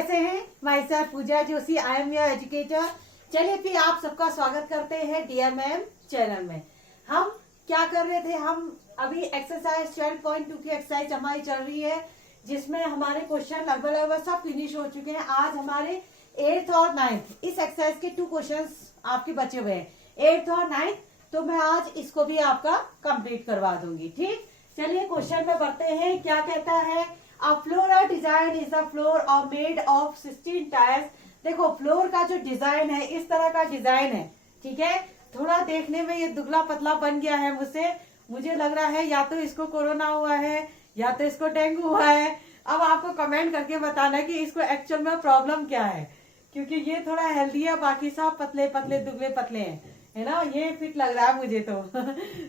कैसे हैं? Myself Pooja Joshi, I am your educator. चलिए फिर आप सबका स्वागत करते हैं DMM चैनल में। हम क्या कर रहे थे, हम अभी एक्सरसाइज 12.2 की एक्सरसाइज हमारी चल रही है, जिसमें हमारे क्वेश्चन लगभग सब फिनिश हो चुके हैं। आज हमारे 8th और 9th इस एक्सरसाइज के 2 क्वेश्चन आपके बचे हुए हैं, 8th और 9th। तो मैं आज इसको भी आपका कंप्लीट करवा दूंगी। ठीक, चलिए क्वेश्चन में बढ़ते हैं। क्या कहता है, अ floor design is a floor और मेड ऑफ 16 टायर्स। देखो फ्लोर का जो डिजाइन है इस तरह का डिजाइन है, ठीक है। थोड़ा देखने में ये दुबला पतला बन गया है मुझे लग रहा है या तो इसको कोरोना हुआ है या तो इसको डेंगू हुआ है। अब आपको कमेंट करके बताना है कि इसको एक्चुअल में प्रॉब्लम क्या है, क्योंकि ये थोड़ा हेल्दी है, बाकी सब पतले पतले दुबले पतले हैं, है ना। ये फिट लग रहा है मुझे तो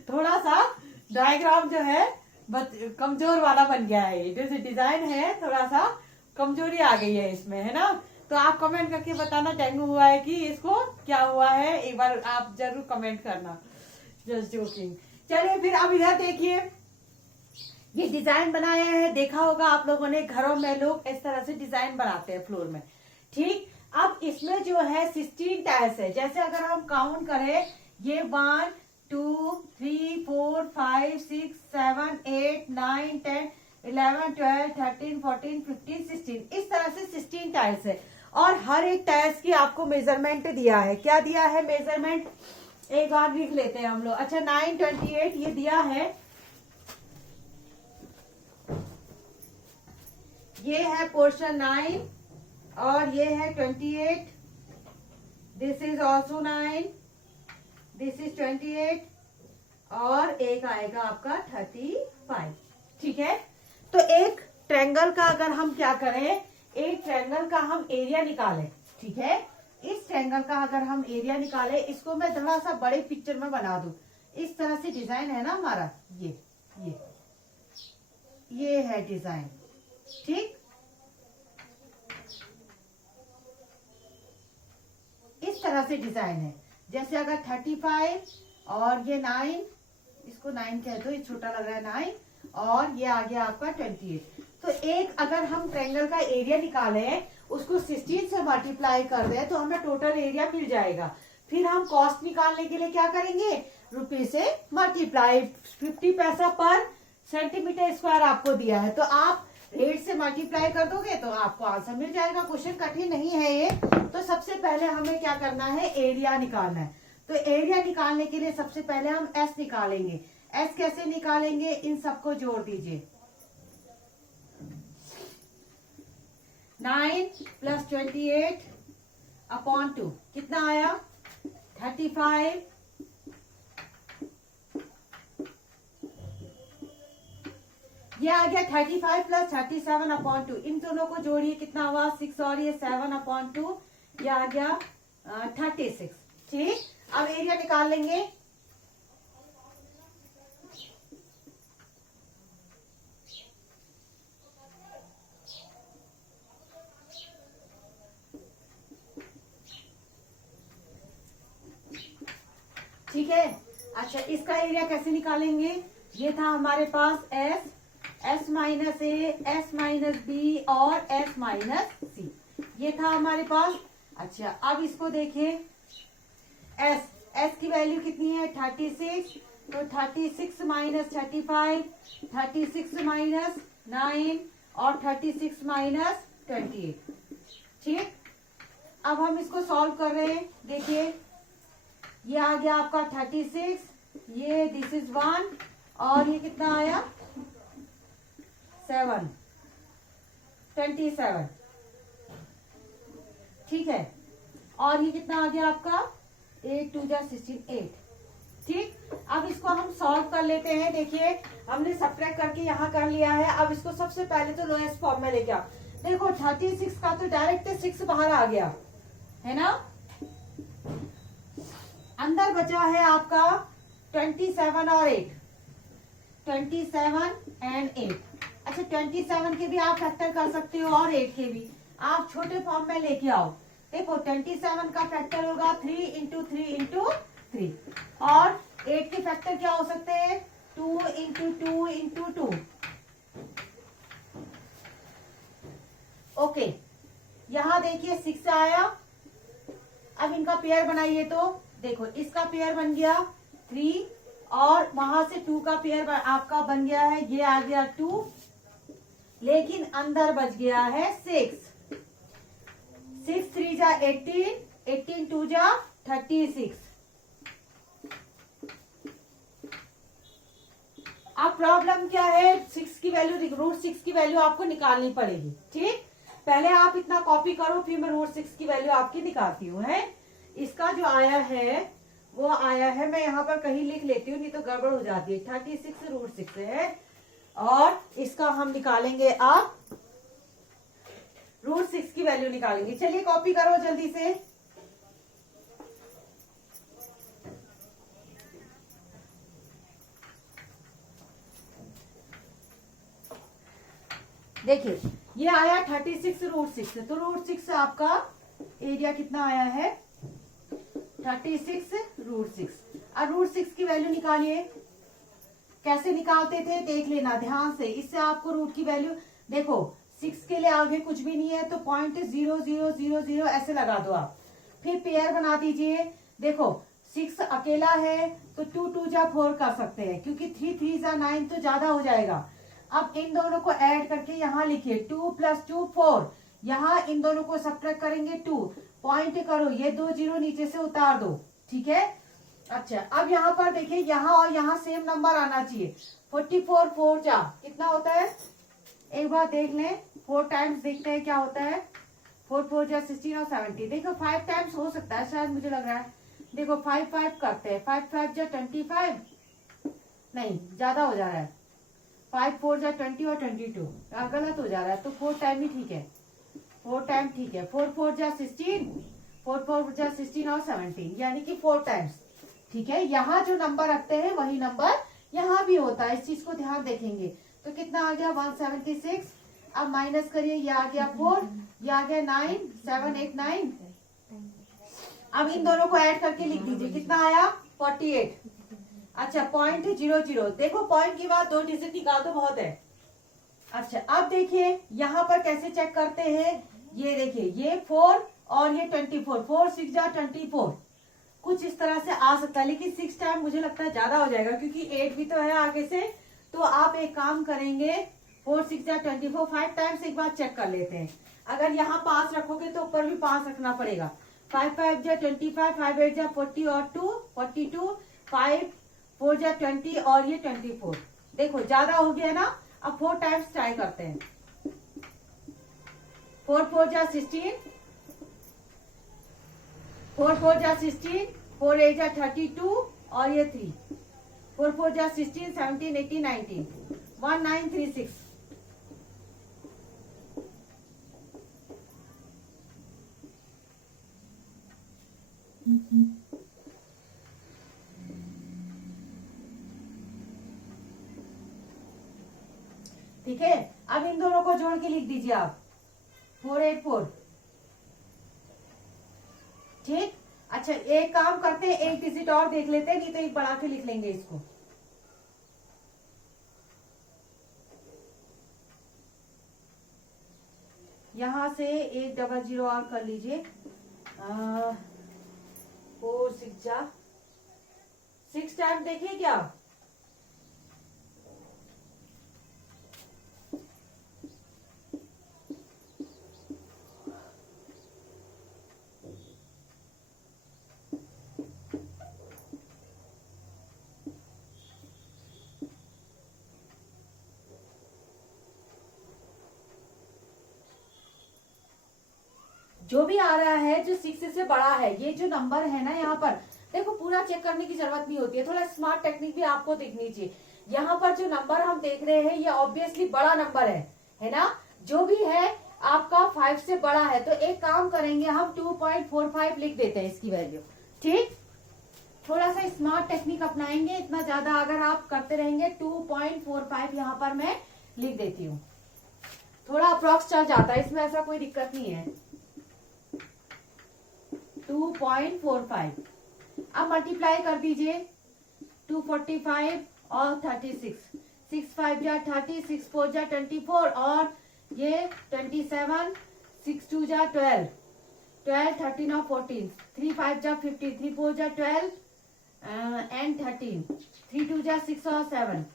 थोड़ा सा डायग्राम जो है कमजोर वाला बन गया है। ये जो डिजाइन है थोड़ा सा कमजोरी आ गई है इसमें, है ना। तो आप कमेंट करके बताना डेंगू हुआ है कि इसको क्या हुआ है, एक बार आप जरूर कमेंट करना। Just joking. चलिए फिर अब इधर देखिए, ये डिजाइन बनाया है, देखा होगा आप लोगों ने, घरों में लोग इस तरह से डिजाइन बनाते हैं फ्लोर में। ठीक, अब इसमें जो है 16 टाइल्स है। जैसे अगर हम काउंट करें, ये 1 2 3 4 5 6 7 8 9 10 11 12 13 14 15 16, इस तरह से 16 टाइल्स है। और हर एक टाइल्स की आपको मेजरमेंट दिया है। क्या दिया है मेजरमेंट, एक बार लिख लेते हैं हम लोग। अच्छा 928 ये दिया है, ये है पोर्शन 9 और ये है 28। This is also 9, this is 28 और एक आएगा आपका 35। ठीक है, तो एक ट्रायंगल का अगर हम क्या करें, एक ट्रायंगल का हम एरिया निकालें। ठीक है, इस ट्रायंगल का अगर हम एरिया निकालें, इसको मैं थोड़ा सा बड़े पिक्चर में बना दूं। इस तरह से डिजाइन है ना हमारा, ये है डिजाइन। ठीक, इस तरह से डिजाइन है। जैसे अगर 35 और ये 9, इसको 9 कह दो, ये छोटा लग रहा है 9, और ये आ गया आपका 28। तो एक अगर हम ट्रायंगल का एरिया निकालें, उसको 16 से मल्टीप्लाई कर दें तो हमें टोटल एरिया मिल जाएगा। फिर हम कॉस्ट निकालने के लिए क्या करेंगे, रुपये से मल्टीप्लाई, 50 पैसा पर सेंटीमीटर स्क्वायर आपको दिया है, तो आप 8 से मल्टीप्लाई कर दोगे तो आपको आंसर मिल जाएगा। क्वेश्चन कठिन नहीं है ये। तो सबसे पहले हमें क्या करना है, एरिया निकालना है। तो एरिया निकालने के लिए सबसे पहले हम एस निकालेंगे। एस कैसे निकालेंगे, इन सबको जोड़ दीजिए। 9 + 28 अपॉन 2 कितना आया, 35। ये आ गया 35 + 37 अपॉन 2। इन दोनों को जोड़िए, कितना हुआ 6 और ये 7 अपॉन 2, ये आ गया 36। ठीक, अब एरिया निकाल लेंगे। ठीक है, अच्छा इसका एरिया कैसे निकालेंगे, ये था हमारे पास S minus A, S minus B और S माइनस C, ये था हमारे पास। अच्छा अब इसको देखिए, S की वैल्यू कितनी है 36, तो 36 माइनस 35, 36 माइनस 9 और 36 माइनस 28। ठीक, अब हम इसको सॉल्व कर रहे हैं। देखिए ये आ गया आपका 36, ये दिस इज 1 और ये कितना आया 7, 27। ठीक है, और ये कितना आ गया आपका 8 2 16, 8। ठीक, अब इसको हम सॉल्व कर लेते हैं। देखिए हमने सब्ट्रैक्ट करके यहाँ कर लिया है। अब इसको सबसे पहले तो लोएस्ट फॉर्म में लेके आओ। देखो 36 का तो डायरेक्ट 6 बाहर आ गया, है ना। अंदर बचा है आपका 27 और 8, 27 एंड 8। अच्छा 27 के भी आप फैक्टर कर सकते हो और 8 के भी आप छोटे फॉर्म में लेके आओ। देखो 27 का फैक्टर होगा 3 × 3 × 3 और 8 के फैक्टर क्या हो सकते हैं 2 × 2 × 2। ओके, यहाँ देखिए 6 आया। अब इनका पेयर बनाइए तो देखो इसका पेयर बन गया 3 और वहां से 2 का पेयर आपका बन गया है, ये आ गया 2, लेकिन अंदर बच गया है 6। 6 3 जा 18, 18 2 जा 36। अब प्रॉब्लम क्या है, 6 की वैल्यू, रूट 6 की वैल्यू आपको निकालनी पड़ेगी। ठीक, पहले आप इतना कॉपी करो, फिर मैं रूट 6 की वैल्यू आपकी निकालती हूँ। है इसका जो आया है वो आया है, मैं यहाँ पर कहीं लिख लेती हूँ नहीं तो गड़बड़ हो जाती है। 36 रूट 6 है और इसका हम निकालेंगे अब रूट 6 की वैल्यू निकालेंगे। चलिए कॉपी करो जल्दी से। देखिए ये आया 36 रूट 6, तो रूट 6 आपका एरिया कितना आया है 36 रूट 6। अब रूट 6 की वैल्यू निकालिए। कैसे निकालते थे देख लेना ध्यान से, इससे आपको रूट की वैल्यू देखो 6 के लिए आगे कुछ भी नहीं है तो 0.0000 ऐसे लगा दो आप, फिर पेयर बना दीजिए। देखो 6 अकेला है तो 2 2 जा 4 कर सकते हैं, क्योंकि 3 3 जा 9 तो ज्यादा हो जाएगा। अब इन दोनों को ऐड करके यहाँ लिखिए 2 + 2 4, यहाँ इन दोनों को सब्ट्रैक्ट करेंगे 2, पॉइंट करो, ये 2 0 नीचे से उतार दो। ठीक है, अच्छा अब यहाँ पर देखिए यहाँ और यहाँ सेम नंबर आना चाहिए। 44 4 जा कितना होता है, एक बार देख लें, 4 टाइम्स देखते हैं क्या होता है। 4 4 जा 16 और 70, देखो 5 टाइम्स हो सकता है शायद, मुझे लग रहा है। देखो 5 5 करते हैं, 5 5 जा 25, नहीं ज्यादा हो जा रहा है, 5 4 जा 20 और 22 गलत हो जा रहा है, तो 4 टाइम ही ठीक है, 4 टाइम ठीक है। 4 4 जा 16, 4 4 जा 16 और 17, यानी कि 4 टाइम्स। ठीक है, यहाँ जो नंबर रखते हैं वही नंबर यहाँ भी होता है, इस चीज को ध्यान देखेंगे। तो कितना आ गया 176। अब माइनस करिए, ये आ गया 4, ये आ गया 9, 7 8 9। अब इन दोनों को ऐड करके लिख दीजिए, कितना आया 48। अच्छा 0.00, देखो पॉइंट की बात 2 डिजिट निकाल दो बहुत है। अच्छा अब देखिए यहाँ पर कैसे चेक करते हैं, ये देखिए ये 4 और ये 24, 4 6 जा 24, कुछ इस तरह से आ सकता है, लेकिन 6 टाइम मुझे लगता है ज्यादा हो जाएगा, क्योंकि 8 भी तो है आगे से। तो आप एक काम करेंगे, 4 6 जा 24, 5 टाइम्स एक बार चेक कर लेते हैं। अगर यहाँ 5 रखोगे तो ऊपर भी 5 रखना पड़ेगा। 5 5 जा 25, 5 8 जा 40 और 2 42, 5 4 जा 20 और ये 24, देखो ज्यादा हो गया ना। अब 4 टाइम्स ट्राई करते हैं। 4 4 जा 16, 4 4 जा 16, 4 8 जा 32 और ये 3, 4 4 जा 16, 17 18 19, 1936। ठीक है, अब इन दोनों को जोड़ के लिख दीजिए आप 484। ठीक, अच्छा एक काम करते हैं, एक डिजिट और देख लेते हैं, नहीं तो एक बढ़ा के लिख लेंगे इसको। यहां से एक 00 और कर लीजिए। 4 6 जा 6 टाइम देखिए क्या, जो भी आ रहा है जो 6 से बड़ा है, ये जो नंबर है ना यहाँ पर देखो, पूरा चेक करने की जरूरत नहीं होती है, थोड़ा स्मार्ट टेक्निक भी आपको देखनी चाहिए। यहाँ पर जो नंबर हम देख रहे हैं ये ऑब्वियसली बड़ा नंबर है ना, जो भी है आपका 5 से बड़ा है, तो एक काम करेंगे हम 2.45 लिख देते हैं इसकी वैल्यू। ठीक, थोड़ा सा स्मार्ट टेक्निक अपनाएंगे, इतना ज्यादा अगर आप करते रहेंगे 2.45 यहाँ पर मैं लिख देती हूँ, थोड़ा अप्रॉक्स चल जाता है, इसमें ऐसा कोई दिक्कत नहीं है। 2.45, अब मल्टीप्लाई कर दीजिए 245 और 36, 6 5 जा 30, 6 4 जा 24 और ये 27, 6 2 जा 12, 12 13 और 14, 3 5 जा 15, 3 4 जा 12 एंड 13, 3 2 जा 6 और 7,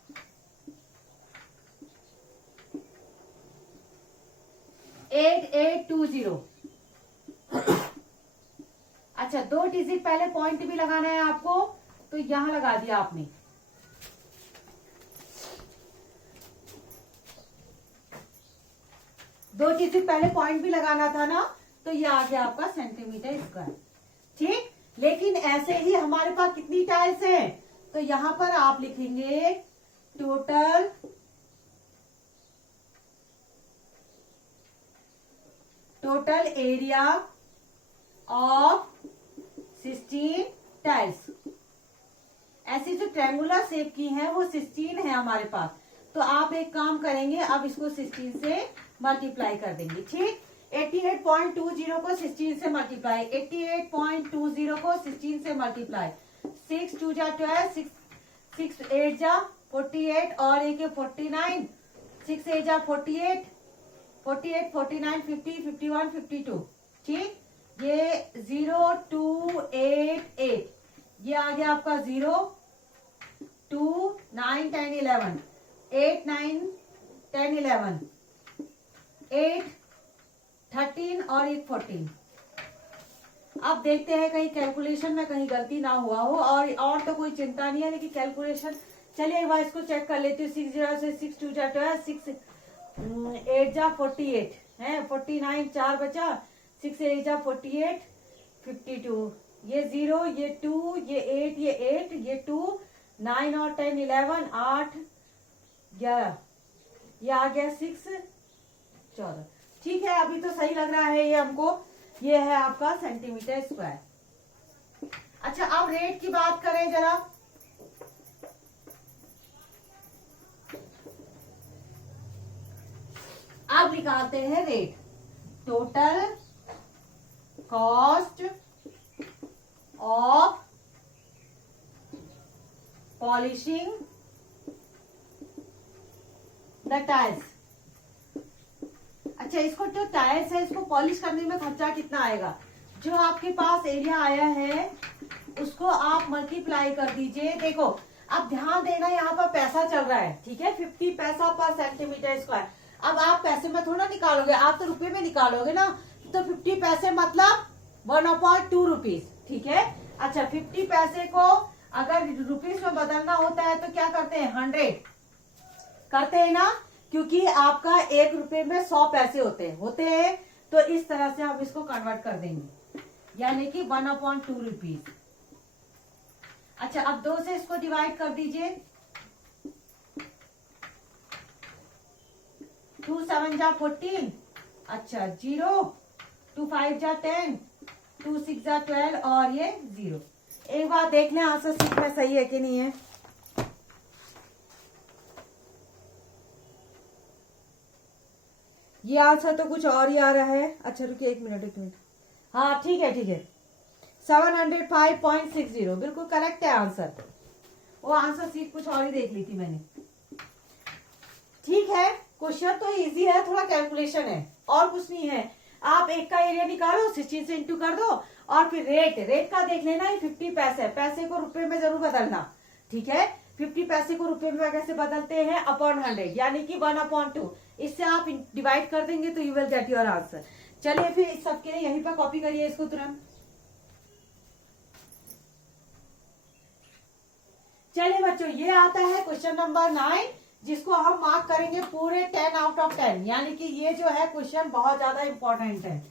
8 8 2 0। अच्छा 2 डिजिट पहले पॉइंट भी लगाना है आपको, तो यहां लगा दिया आपने। दो डिजिट पहले पॉइंट भी लगाना था ना, तो ये आ गया आपका सेंटीमीटर स्क्वायर। ठीक, लेकिन ऐसे ही हमारे पास कितनी टाइल्स हैं, तो यहां पर आप लिखेंगे टोटल एरिया ऑफ 16 टाइल्स। ऐसी जो ट्रायंगुलर शेप की है वो 16 है हमारे पास, तो आप एक काम करेंगे, अब इसको 16 से मल्टीप्लाई कर देंगे। ठीक, 88.20 को 16 से मल्टीप्लाई, 88.20 को 16 से मल्टीप्लाई, 6 2 जा 12, 6 8 जा 48 और एक 49, 6 8 जा 48, 48 49 50 51 52। ठीक, ये 0 2 8 8, ये आ गया आपका 0 2 9 10 11, 8 9 10 11, 8 13 और एक 14। अब देखते हैं कहीं कैलकुलेशन में कहीं गलती ना हुआ हो, और तो कोई चिंता नहीं है, लेकिन कैलकुलेशन, चलिए एक बार इसको चेक कर लेती हूँ। 6 0 से 6 2 जा 12, 6 8 जा 48 है, 49 4 बचा, 6 8 जा 48 52, ये 0 ये 2 ये 8 ये 8 ये 2 9 और 10 11 8 11, ये आ गया 6 14। ठीक है, अभी तो सही लग रहा है ये हमको, ये है आपका सेंटीमीटर स्क्वायर। अच्छा अब रेट की बात करें जरा, अब निकालते हैं rate. Total cost of polishing the tiles. अच्छा, इसको जो टाइल्स है इसको पॉलिश करने में खर्चा कितना आएगा, जो आपके पास एरिया आया है उसको आप मल्टीप्लाई कर दीजिए। देखो अब ध्यान देना, यहाँ पर पैसा चल रहा है, ठीक है, 50 पैसा पर सेंटीमीटर स्क्वायर। अब आप पैसे में थोड़ा निकालोगे, आप तो रुपए में निकालोगे ना, तो 50 पैसे मतलब 1/2 रुपीज। ठीक है, अच्छा 50 पैसे को अगर रुपीज में बदलना होता है तो क्या करते हैं, 100 करते हैं ना, क्योंकि आपका 1 रुपए में 100 पैसे होते हैं, तो इस तरह से हम इसको कन्वर्ट कर देंगे, यानी कि 1/2 रुपीज। अच्छा अब 2 से इसको डिवाइड कर दीजिए, 2 7 जा 14, अच्छा 0 2 5 जा 10, 2 6 जा 12 और ये 0। एक बार देख लें आंसर सीख में सही है कि नहीं है। ये आंसर तो कुछ और ही आ रहा है। अच्छा रुकिए एक मिनट, हाँ ठीक है 705.60 बिल्कुल करेक्ट है आंसर। वो आंसर सीट कुछ और ही देख ली थी मैंने। ठीक है, क्वेश्चन तो इजी है, थोड़ा कैलकुलेशन है और कुछ नहीं है। आप एक का एरिया निकालो, 16 से इंटू कर दो, और फिर रेट का देख लेना, ये 50 पैसे को रुपए में जरूर बदलना। ठीक है, 50 पैसे को रुपए में कैसे बदलते हैं, अपॉन 100 यानी कि 1/2। इससे आप डिवाइड कर देंगे तो you will get your answer. चलिए फिर इस सबके लिए यहीं पर कॉपी करिए इसको तुरंत। चलिए बच्चों, ये आता है क्वेश्चन नंबर 9, जिसको हम मार्क करेंगे पूरे 10 आउट ऑफ 10, यानी कि ये जो है क्वेश्चन बहुत ज्यादा इंपॉर्टेंट है।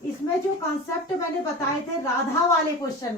इसमें जो कॉन्सेप्ट मैंने बताए थे राधा वाले क्वेश्चन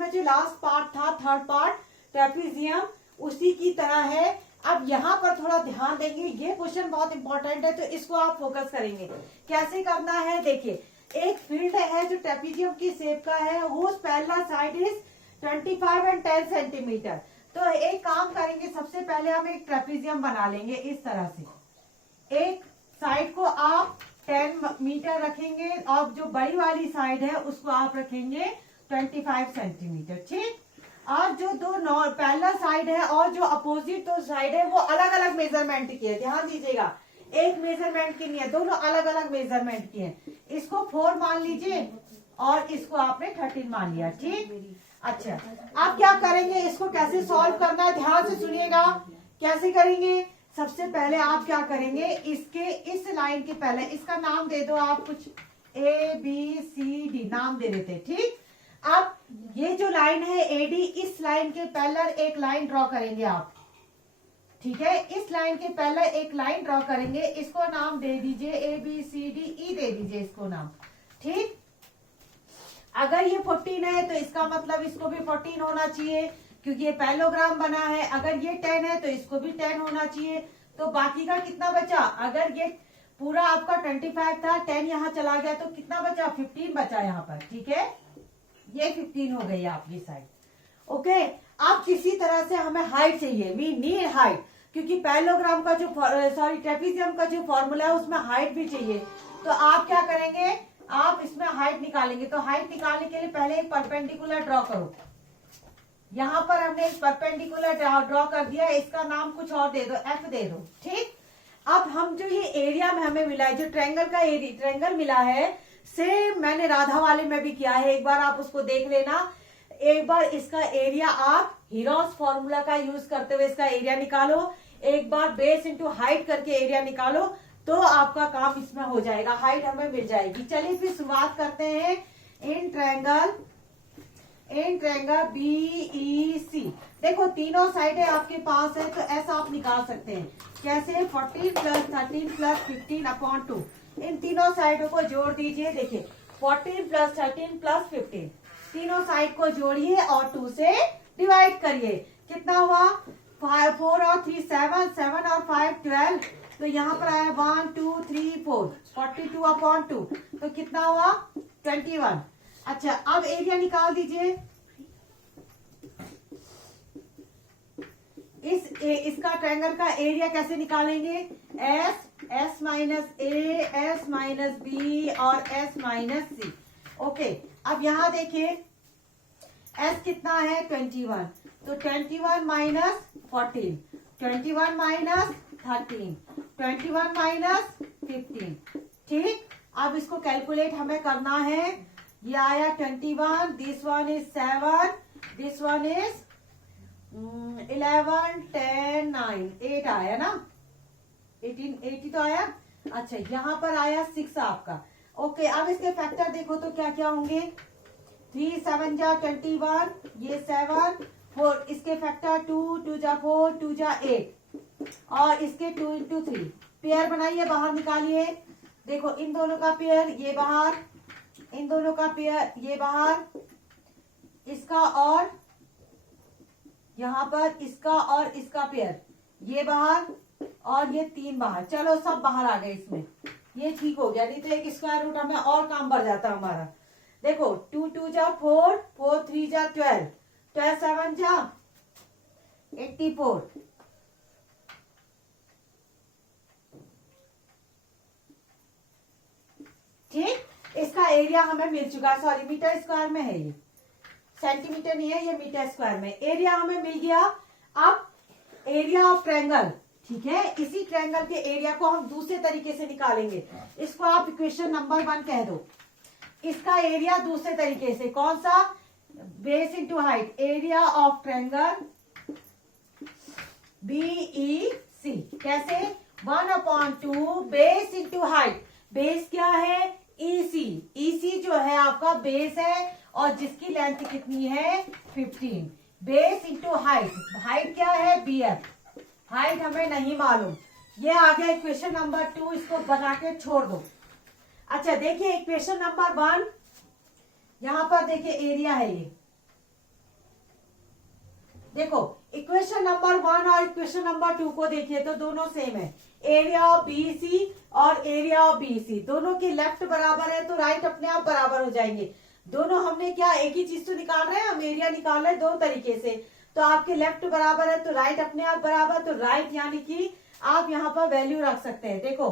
में जो लास्ट पार्ट था, थर्ड पार्ट ट्रेपीजियम, उसी की तरह है। अब यहाँ पर थोड़ा ध्यान देंगे, ये क्वेश्चन बहुत इंपॉर्टेंट है, तो इसको आप फोकस करेंगे। कैसे करना है, देखिए एक फील्ड है जो ट्रेपीजियम की शेप का है, whose parallel side is 25 and 10 centimetre. तो एक काम करेंगे, सबसे पहले हम एक ट्रेपीजियम बना लेंगे इस तरह से। एक साइड को आप 10 मीटर रखेंगे और जो बड़ी वाली साइड है उसको आप रखेंगे 25 सेंटीमीटर। ठीक, और जो दो पैरेलल साइड है और जो अपोजिट दो साइड है वो अलग अलग मेजरमेंट की है, ध्यान दीजिएगा। एक मेजरमेंट की नहीं है, दोनों अलग अलग मेजरमेंट की है। इसको 4 मान लीजिए और इसको आपने 13 मान लिया, ठीक। अच्छा, आप क्या करेंगे, इसको कैसे सॉल्व करना है ध्यान से सुनिएगा। कैसे करेंगे, सबसे पहले आप क्या करेंगे, इसके इस लाइन के पहले इसका नाम दे दो आप कुछ, ABCD नाम दे देते, ठीक। अब ये जो लाइन है AD, इस लाइन के पैरेलल एक लाइन ड्रॉ करेंगे आप, ठीक है। इस लाइन के पहले एक लाइन ड्रॉ करेंगे, इसको नाम दे दीजिए ABCDE दे दीजिए इसको नाम, ठीक। अगर ये 14 है तो इसका मतलब इसको भी 14 होना चाहिए, क्योंकि ये पैरेललोग्राम बना है। अगर ये 10 है तो इसको भी 10 होना चाहिए। तो बाकी का कितना बचा, अगर ये पूरा आपका 25 था, 10 यहाँ चला गया तो कितना बचा, 15 बचा यहाँ पर, ठीक है। ये 15 हो गई आपकी साइड, ओके। अब किसी तरह से हमें हाइट चाहिए, वी नीड हाइट, क्योंकि पैरेललोग्राम का जो ट्रेपीजियम का जो फॉर्मूला है उसमें हाइट भी चाहिए। तो आप क्या करेंगे, आप इसमें हाइट निकालेंगे। तो हाइट निकालने के लिए पहले एक परपेंडिकुलर ड्रॉ करो। यहाँ पर हमने एक परपेंडिकुलर ड्रॉ कर दिया, इसका नाम कुछ और दे दो, F दे दो, ठीक। अब हम जो ये एरिया में हमें मिला है, जो ट्रायंगल का ट्रायंगल मिला है, सेम मैंने राधा वाले में भी किया है, एक बार आप उसको देख लेना। एक बार इसका एरिया आप हीरोस फॉर्मूला का यूज करते हुए इसका एरिया निकालो, एक बार बेस इंटू हाइट करके एरिया निकालो, तो आपका काम इसमें हो जाएगा, हाइट हमें मिल जाएगी। चलिए फिर शुरुआत करते हैं। इन ट्रायंगल BEC, देखो तीनों साइडें आपके पास है, तो ऐसा आप निकाल सकते हैं। कैसे, 14 + 13 + 15/2, इन तीनों साइडों को जोड़ दीजिए। देखिए 14 + 13 + 15, तीनों साइड को जोड़िए और 2 से डिवाइड करिए। कितना हुआ, 4 और 3 7, 7 और 5 12, तो यहाँ पर आया 1 2 3 4, 42/2, तो कितना हुआ 21। अच्छा, अब एरिया निकाल दीजिए। इसका ट्रायंगल का एरिया कैसे निकालेंगे, S minus A, S minus B और S माइनस C, ओके। अब यहाँ देखिए S कितना है 21, तो 21 माइनस 14, 21 माइनस 13, 21 माइनस 15, ठीक। अब इसको कैलकुलेट हमें करना है। ये आया 21, this one is 7, this one is 11 10 9 8 आया ना, 18 80 तो आया। अच्छा, यहाँ पर आया 6 आपका, ओके। अब इसके फैक्टर देखो तो क्या क्या होंगे, 3 7 जा 21, ये 7 4, इसके फैक्टर 2 2 जा 4, 2 जा 8, और इसके 2 × 3 पेयर बनाइए, बाहर निकालिए। देखो इन दोनों का पेयर ये बाहर, इन दोनों का पेयर ये बाहर, इसका और यहाँ पर इसका और इसका पेयर ये बाहर, और ये 3 बाहर। चलो सब बाहर आ गए इसमें, ये ठीक हो गया। नहीं तो एक स्क्वायर रूट हमें और काम बढ़ जाता हमारा। देखो 2 2 जा 4, 4 3 जा 12, 12 7 जा 84, ठीक। इसका एरिया हमें मिल चुका है, सॉरी मीटर स्क्वायर में है, ये सेंटीमीटर नहीं है, ये मीटर स्क्वायर में। एरिया हमें मिल गया। अब एरिया ऑफ ट्रायंगल, ठीक है, इसी ट्रायंगल के एरिया को हम दूसरे तरीके से निकालेंगे। इसको आप इक्वेशन नंबर 1 कह दो। इसका एरिया दूसरे तरीके से, कौन सा, base into height, area of triangle BEC, कैसे, 1/2 बेस इंटू हाइट। बेस क्या है, EC जो है आपका बेस है, और जिसकी लेंथ कितनी है 15, बेस इंटू हाइट, हाइट क्या है BF, हाइट हमें नहीं मालूम। ये आ गया इक्वेशन नंबर 2, इसको बना के छोड़ दो। अच्छा देखिए इक्वेशन नंबर 1, यहां पर देखिए एरिया है ये, देखो इक्वेशन नंबर 1 और इक्वेशन नंबर 2 को देखिए तो दोनों सेम है। एरिया ऑफ BC और एरिया ऑफ BC, दोनों के लेफ्ट बराबर है तो राइट अपने आप बराबर हो जाएंगे। दोनों हमने क्या, एक ही चीज तो निकाल रहे हैं, हम एरिया निकाल रहे हैं दो तरीके से। तो आपके लेफ्ट बराबर है तो राइट अपने आप बराबर, तो राइट यानी कि आप यहाँ पर वैल्यू रख सकते हैं। देखो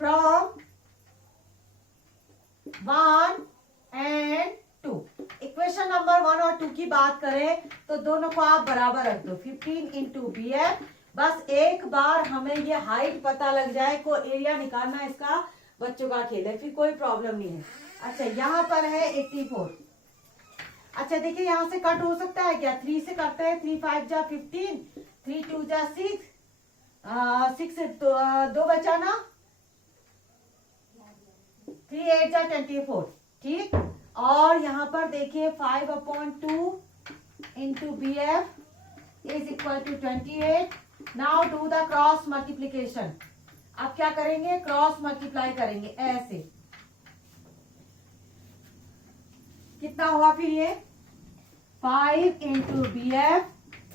फ्रॉम 1 and 2, इक्वेशन नंबर 1 और 2 की बात करें तो दोनों को आप बराबर रख दो। 15 × BF बस एक बार हमें ये हाइट पता लग जाए को एरिया निकालना इसका बच्चों का खेल है, फिर कोई प्रॉब्लम नहीं है। अच्छा यहाँ पर है 84। अच्छा देखिए यहाँ से कट हो सकता है क्या, 3 से कटता है, 3 5 जा 15, 3 2 जा 6, 6 से दो बचा ना, 3 8 जा 24, ठीक। और यहाँ पर देखिए 5/2 into B F is equal to 28। Now do the cross multiplication. अब क्या करेंगे, क्रॉस मल्टीप्लाई करेंगे ऐसे। कितना हुआ फिर ये, 5 into B F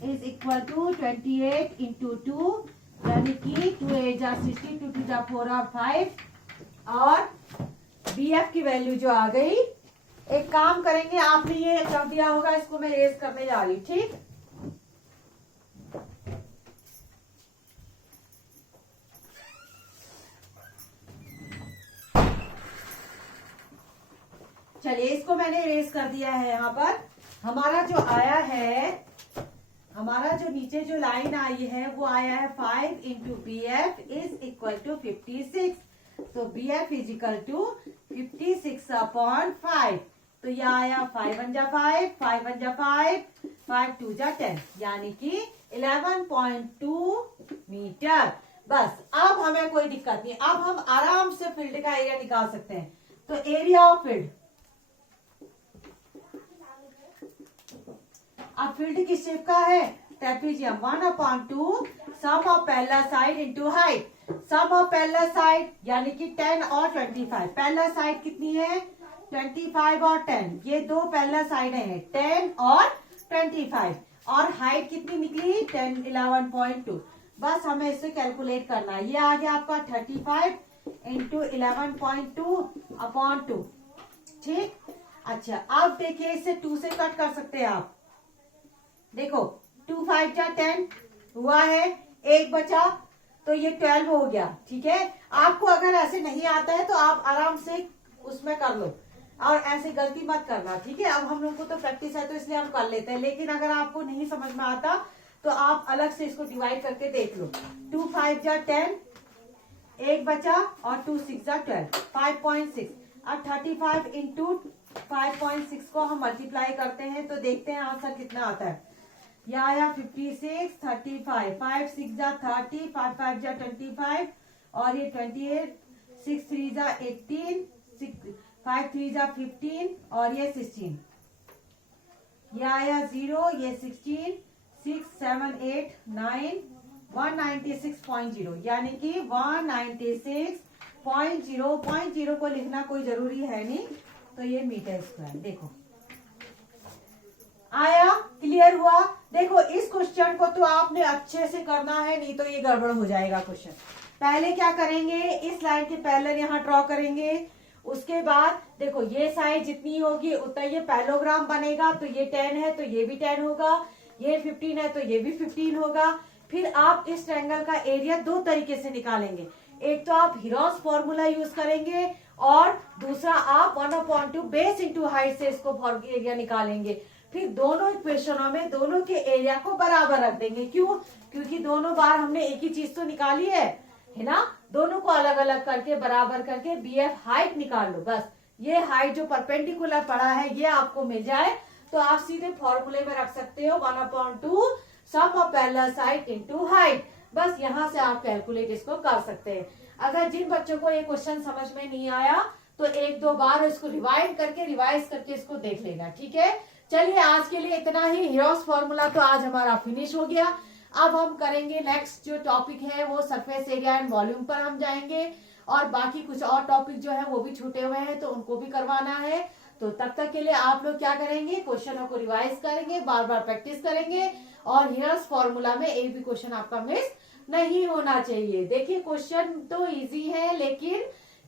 is equal to 28 into 2, यानी कि 2 8 जा 60, 2 2 जा 4 और 5। और बी एफ की वैल्यू जो आ गई, एक काम करेंगे, आपने ये कर दिया होगा, इसको मैं रेज करने जा रही हूँ, ठीक। चलिए इसको मैंने इरेज कर दिया है। यहाँ पर हमारा जो आया है, हमारा जो नीचे जो लाइन आई है वो आया है 5 into B F is equal to 56। तो B F is equal to 56/5। तो यह आया 5 1 जा 5, 5 1 जा 5, 5 2 जा 10, यानी कि 11.2 मीटर। बस अब हमें कोई दिक्कत नहीं, अब हम आराम से फील्ड का एरिया निकाल सकते हैं। तो एरिया ऑफ फील्ड, अब फील्ड किस शेप का है, trapezium. 1/2 sum of parallel side into height. Sum of parallel side यानी कि 10 और 25। पैरेलल साइड कितनी है, 25 और 10, ये दो पैरेलल साइड हैं, 10 और 25। और हाइट कितनी निकली, 10 11.2। बस हमें इसे कैलकुलेट करना है। ये आ गया आपका 35 इंटू 11.2/2, ठीक। अच्छा अब देखिए इसे 2 से कट कर सकते हैं आप। देखो 2 5 जा 10 हुआ है, एक बचा, तो ये 12 हो गया, ठीक है। आपको अगर ऐसे नहीं आता है तो आप आराम से उसमें कर लो, और ऐसे गलती मत करना, ठीक है। अब हम लोग को तो प्रैक्टिस है तो इसलिए हम कर लेते हैं, लेकिन अगर आपको नहीं समझ में आता तो आप अलग से इसको डिवाइड करके देख लो। 2 5 जा 10, एक बचा, और 2 6 जा 12, 5.6। अब 35 इंटू 5.6 को हम मल्टीप्लाई करते हैं तो देखते हैं आंसर कितना आता है। यह आया 56, 35, 5 6 जा 30, 5 5 जा 25, और ये 28, 6 3 जा 18, 5 3 जा 15, और ये 16। यह आया 0, ये 16, 6 7 8 9, 196.0, यानी कि 196.0 को लिखना कोई जरूरी है नहीं, तो ये मीटर स्क्वायर। देखो आया, क्लियर हुआ। देखो इस क्वेश्चन को तो आपने अच्छे से करना है, नहीं तो ये गड़बड़ हो जाएगा क्वेश्चन। पहले क्या करेंगे, इस लाइन के पैरेलल यहाँ ड्रॉ करेंगे। उसके बाद देखो ये साइड जितनी होगी उतना ये पैरेललोग्राम बनेगा। तो ये 10 है तो ये भी 10 होगा, ये 15 है तो ये भी 15 होगा। फिर आप इस ट्रायंगल का एरिया दो तरीके से निकालेंगे। एक तो आप हीरोस फॉर्मूला यूज करेंगे, और दूसरा आप 1/2 बेस इंटू हाइट से इसको एरिया निकालेंगे। फिर दोनों इक्वेशनों में दोनों के एरिया को बराबर रख देंगे। क्यों, क्योंकि दोनों बार हमने एक ही चीज तो निकाली है ना। दोनों को अलग अलग करके बराबर करके बीएफ हाइट निकाल लो। बस ये हाइट जो परपेंडिकुलर पड़ा है ये आपको मिल जाए तो आप सीधे फॉर्मूले में रख सकते हो 1/2 sum of parallel side into height. बस यहां से आप कैलकुलेट इसको कर सकते हैं। अगर जिन बच्चों को ये क्वेश्चन समझ में नहीं आया तो एक दो बार इसको रिवाइज करके इसको देख लेना, ठीक है। चलिए आज के लिए इतना ही। हीरोस फॉर्मूला तो आज हमारा फिनिश हो गया। अब हम करेंगे नेक्स्ट जो टॉपिक है वो सरफेस एरिया एंड वॉल्यूम पर हम जाएंगे, और बाकी कुछ और टॉपिक जो है वो भी छूटे हुए हैं तो उनको भी करवाना है। तो तब तक के लिए आप लोग क्या करेंगे, क्वेश्चनों को रिवाइज करेंगे, बार बार प्रैक्टिस करेंगे, और हीरोस फॉर्मूला में एक भी क्वेश्चन आपका मिस नहीं होना चाहिए। देखिए क्वेश्चन तो इजी है लेकिन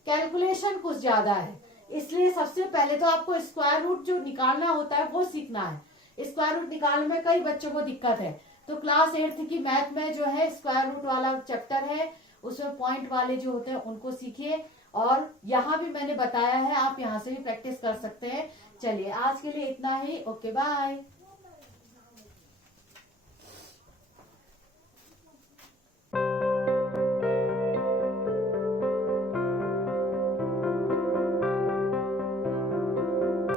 कैलकुलेशन कुछ ज्यादा है, इसलिए सबसे पहले तो आपको स्क्वायर रूट जो निकालना होता है वो सीखना है। स्क्वायर रूट निकालने में कई बच्चों को दिक्कत है, तो क्लास 8th की मैथ में जो है स्क्वायर रूट वाला चैप्टर है, उसमें पॉइंट वाले जो होते हैं उनको सीखिए, और यहाँ भी मैंने बताया है आप यहाँ से भी प्रैक्टिस कर सकते हैं। चलिए आज के लिए इतना ही, ओके बाय।